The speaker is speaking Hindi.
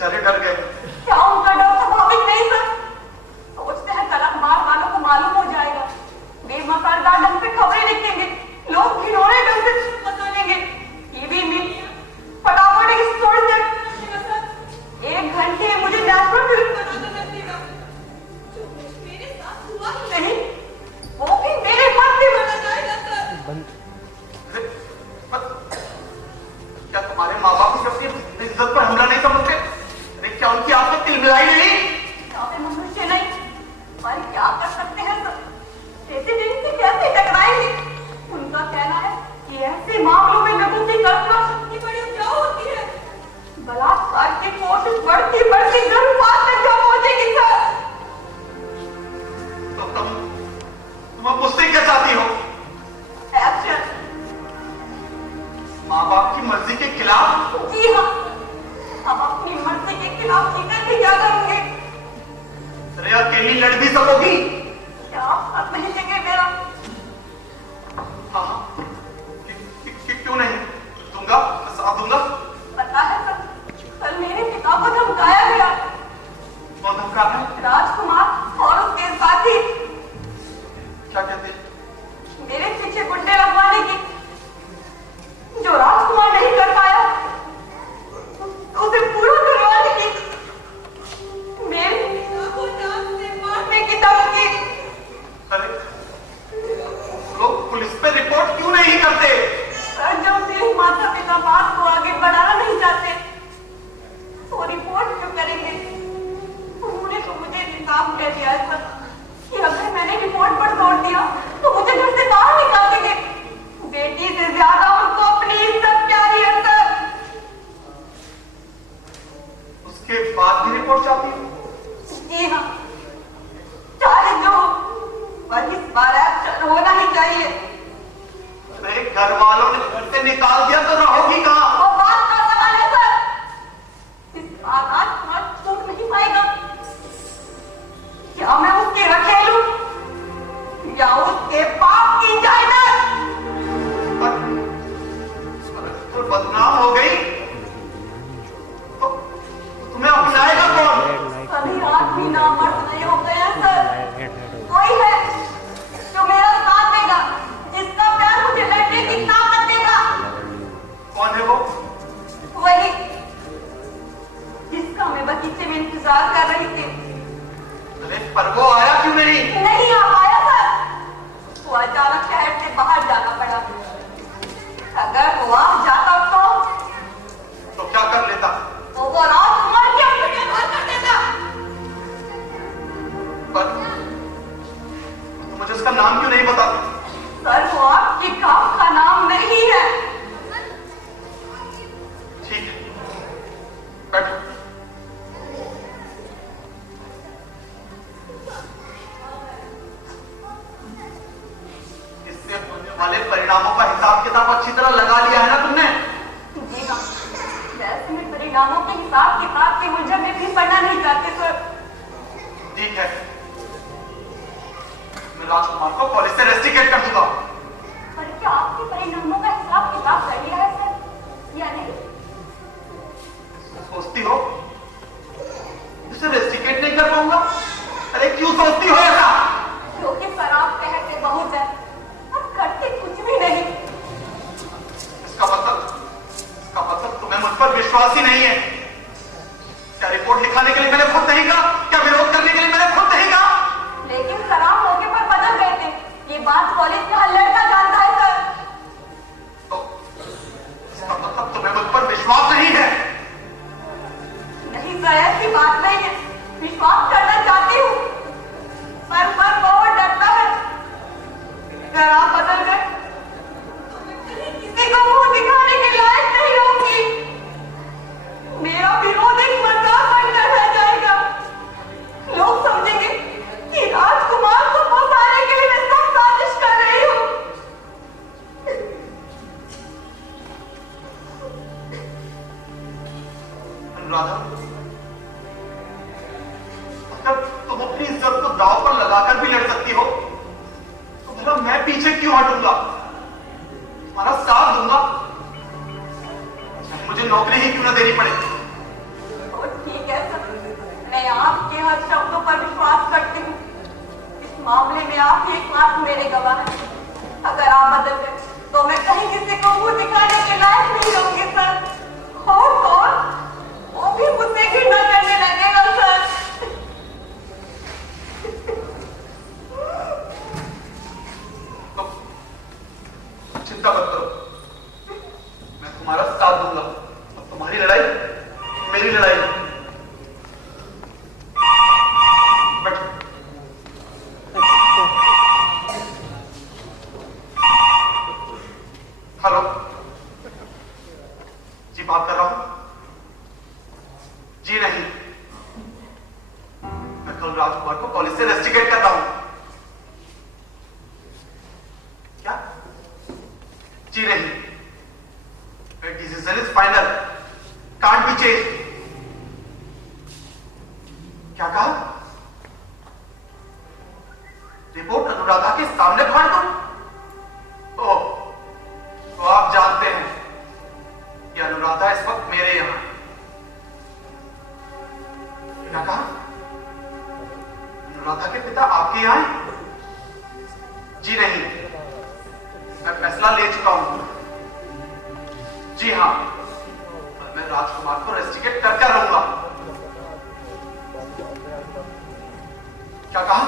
बेचारे डर गए। क्या उनका डर स्वाभाविक नहीं सर? सोचते हैं कल अखबार वालों को मालूम हो जाएगा, बेमौसरदार ढंग से खबरें लिखेंगे, लोग घिनौने ढंग से मचा लेंगे, टीवी में फटाफट एक स्टोरी चल सर, 1 घंटे मुझे नेशनल फिल्म बनाना लगेगा। जो मेरे साथ हुआ ही नहीं वो भी मेरे मन से बना जाएगा सर। क्या तुम्हारे माँ बाप की अपनी इज्जत पर हमला नहीं समझते? क्या उनकी आपको तिलमिलाई नहीं? क्या वे मनुष्य नहीं? पर क्या कर सकते हैं सर? प्रेसिडेंट से कैसे टकराएंगे? उनका कहना है कि ऐसे मामलों में लोगों की कल्पना शक्ति बड़ी उपजाऊ होती है। बलात्कार की कोशिश बढ़ती बढ़ती गर्भपात तक जा पहुंचेगी सर। तो तुम अब मुझसे क्या चाहती हो? एक्शन। माँ बाप की मर्जी के खिलाफ? जी हाँ, अब अपनी मर्जी के खिलाफ निकल के क्या करेंगे? अरे अकेली लड़ भी सकोगी? क्या अब नहीं देंगे मेरा? हाँ हाँ, क्यों नहीं दूंगा, साथ दूंगा। पता है सर, कल मेरे पिता को धमकाया गया। कौन धमका है? राजकुमार और उसके साथी। क्या कहते? मेरे पीछे गुंडे लगवाने की, जो राजकुमार नहीं कर पाया उसे पूरा करवाने की, मेरे पिता को जान से मारने की धमकी। अरे लोग पुलिस पे रिपोर्ट क्यों नहीं करते? सर, जब मेरे माता पिता बात को आगे बढ़ाना नहीं चाहते तो रिपोर्ट क्यों करेंगे? उन्होंने तो मुझे इंसाफ दे दिया है सर कि अगर मैंने रिपोर्ट पर जोड़ दिया तो मुझे घर से बाहर निकाल देंगे। बेटी से ज्यादा उनको अपनी इज्जत प्यारी है सर। उसके बाद भी रिपोर्ट चाहती हूँ? जी हाँ, चाहे जो, पर इस बार एक्शन होना ही चाहिए। अरे घर वालों ने घर से निकाल दिया तो रहोगी कहाँ? वो बात का सवाल है सर। इस बार राजकुमार छूट नहीं पाएगा। क्या मैं उसके रखेलू या उसके बाप की जायदाद? तो बदनाम हो गई तो तुम्हें अपनाएगा कौन? सभी आदमी नामर्द नहीं हो गए हैं सर। कोई है जो मेरा साथ देगा, जिसका प्यार मुझे लड़ने की ताकत देगा। कौन है वो? वही जिसका मैं बगीचे में इंतजार कर रही थी। अरे पर वो आया क्यों नहीं? नहीं आ पाया सर, वो अचानक शहर से बाहर जाना पड़ा। अगर वो आ जाता तो क्या कर लेता? वो राजकुमार की अंगुलियां भर कर देता। पर मुझे उसका नाम क्यों नहीं बताती? सर, वो आपकी काम का नाम नहीं है। ठीक है, बैठो। इससे होने वाले परिणामों का हिसाब किताब अच्छी तरह लगा लिया है ना तुमने? जी हाँ, वैसे मैं परिणामों के हिसाब किताब के उलझन में भी पढ़ना नहीं चाहती सर। ठीक है, मैं राजकुमार को पुलिस से रेस्टिकेट कर दूंगा। पर क्या आपके परिणामों का हिसाब किताब कर लिया है सर या नहीं? सोचती हो इसे रेस्टिकेट नहीं कर पाऊंगा? अरे क्यों सोचती हो ऐसा? क्योंकि सर आप कहते बहुत है और करते कुछ भी नहीं। इसका मतलब तुम्हें मुझ पर विश्वास ही नहीं है। क्या रिपोर्ट लिखाने के लिए मैंने खुद नहीं कहा? क्या विरोध करने के लिए मैंने खुद नहीं कहा? लेकिन सर आप मौके पर बदल गए थे। ये बात कॉलेज का हर लड़का जानता है सर। तो इसका मतलब तुम्हें मुझ पर विश्वास नहीं है? नहीं सर, ऐसी बात नहीं है। विश्वास करना चाहती हूँ पर बहुत डरता है। अगर आप बदल गए तो मैं कहीं किसी को मुंह दिखाने के लायक नहीं रहूंगी। मेरा विरोध एक मजाक बनकर रह जाएगा। लोग समझेंगे कि राजकुमार को फंसाने के लिए मैं सब साजिश कर रही हूँ। अनुराधा, अगर तुम अपनी इज्जत को दांव पर लगाकर भी लड़ सकती हो तो भला मैं पीछे क्यों हटूंगा? तुम्हारा साथ दूंगा, मुझे नौकरी ही क्यों ना देनी पड़े। ठीक मैं आपके हर शब्दों पर विश्वास करती हूँ। इस मामले में आप ही एकमात्र मेरे गवाह हैं। अगर आप बदल गए तो मैं कहीं किसी को मुंह दिखाने के लायक नहीं रहूंगी सर। और कौन? वो भी मुझसे घृणा करने लगेगा सर। तो चिंता मत करो, मैं तुम्हारा साथ दूंगा। अब तुम्हारी लड़ाई मेरी लड़ाई है। बैठो। हेलो जी, बात कर रहा हूं। जी नहीं, मैं कल राजकुमार को कॉलेज से रेस्टिकेट कर रहा हूं। क्या? जी नहीं, my decision is final, can't be changed। क्या कहा? रिपोर्ट अनुराधा के सामने फाड़ दूं? ओह, तो आप जानते हैं कि अनुराधा इस वक्त मेरे यहां है। क्या कहा? अनुराधा के पिता आपके यहां हैं? जी नहीं, मैं फैसला ले चुका हूं। जी हां, मैं राजकुमार को रेस्टिकेट करके रहूंगा। क्या कहा?